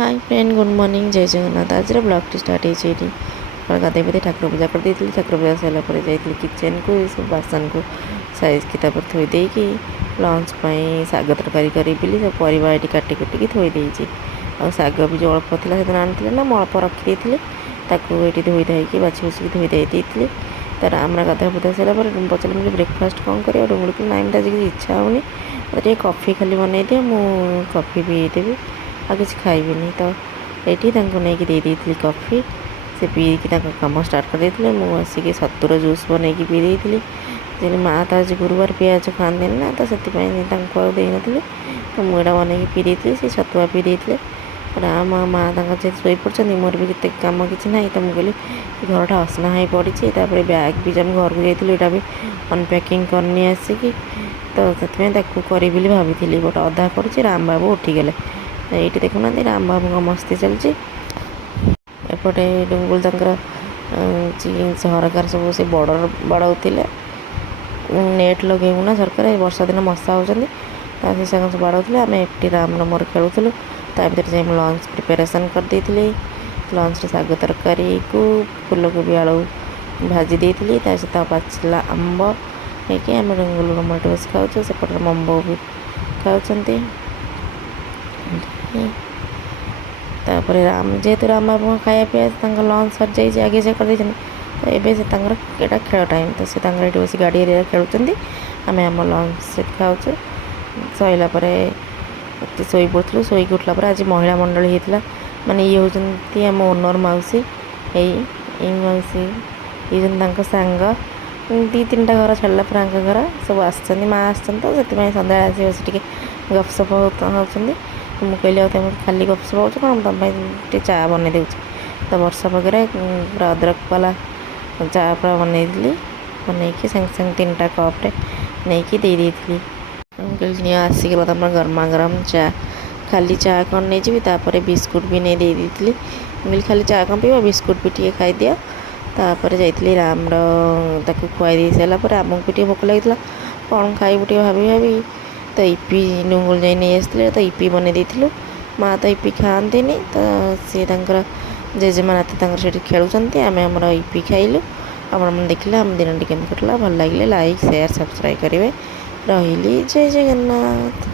Hi friend good morning जय जगन्नाथ आज blog start हो गाधे पाधे ठाकुर पूजा कर दी ठाकुर पूजा सारापर जाइए किचन को सब बासन को साइज किताब थोदे कि लंच शाग तरकारी करी सब परिवा ये काटी कुटिकी थोदे आ शाग भी जो अल्प थी से आनी ना अल्प रखी ये धोई धाई बाछी बुछी धोई धाई तार आम गाधा पुधा सारापर पचारे ब्रेकफास्ट कौन कर डुंगुड़ी कि नाइन आज किसी इच्छा होनी तो कॉफ़ी खाली बनई दिए मुझे कॉफ़ी पीदेवी आ कि खाइबी तो ये नहीं दे कॉफ़ी से पीक कम स्टार्ट कर देते मुझे आसिक सतुर जूस बनई पी देती माँ तो आज गुरुवार पियाज खाते ना तो से देनी तो मुझे बनई पी देती से छतुआ पी देते राम माँ जे शोई पड़े मोर भी कितने कम किसी ना तो मुझे कहली घरटा असना हो पड़ी बैग भी जब घर को जाइए यहाँ भी अनपैकिंग करनी आसिक तो से करी भाभी बट अधा पड़ी राम बाबू उठीगले ये देखुना राम बाबू मस्ती चलती एपटे डुंगुल सरकार सब से बॉर्डर बाड़ाऊे नेट लगेबू सरकार वर्षा दिन मशा होती सब बाड़ाऊे आम एक राम मोर खेलुलू भर जाए लंच प्रिपेरेसन कर देती लंच शाग तरकारी को फूलकोबी आलू भाजी देती सहित पाचिला आंब है आम डुंगुल टमाटो बस खाऊ सेपटे मम्बो भी खाऊँ तापर राम जेहेतु राम बाबू खाया पीया लंच सर जाइए आगे से कर तो ये से खेल टाइम तो से बस गाड़ी खेलुँच आम आम लंच से खाऊ सैलापर शोई पड़ू शोक उठला आज महिला मंडली होता माने ये होती आम ओनर मौसी यही मौसी ये सांग दी तीन टा घर छाड़ा प्रांक घर सब आस माँ आस तो से सदा बस गपसप होती मुझे कहली तुम खाली गपसप हो कौन तुम चा बन दे तो वर्षा पाखे पूरा अदरक वाला चा पूरा बनई बनई सागे सागे तीन टा कप्रे नहीं दे कहली आसिक तुम गरमा गरम चा खाली चा कौन नहीं जी बिस्कुट भी नहीं दे दी कहली खाली चा कौन पीब बिस्कुट भी टे खाई दिया तापर जाइए राम खुआई दे सारापर आमको भी भोक लगी कौन खाइबू टे भाभी भाभी तो इपी डुंगुल जाई नहीं आसते तो इपी बन देलु माँ तो इपी खाते तो सी जेजेमा नाती से खेलुँच आम आम इपी खाइलु आप देखिले आम दिन टी कटला भल लगे लाइक शेयर सब्सक्राइब करेंगे रही जय जगन्नाथ।